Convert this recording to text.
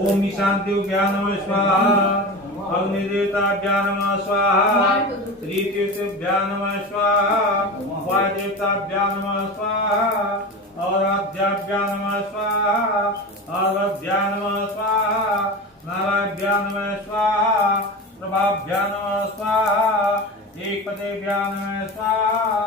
ओम शांति ज्ञानम स्वाहा अग्निदेवताभ्यां नमः स्वाहा श्रीतीर्थभ्यां नमः स्वाहा वायुदेवताभ्यां नमः स्वाहा औराध्याभ्यां नमः स्वाहा अर्वभ्यां नमः स्वाहा नारायभ्यां नमः स्वाहा प्रभाभ्यां नमः स्वाहा एकपदेभ्यां नमः स्वाहा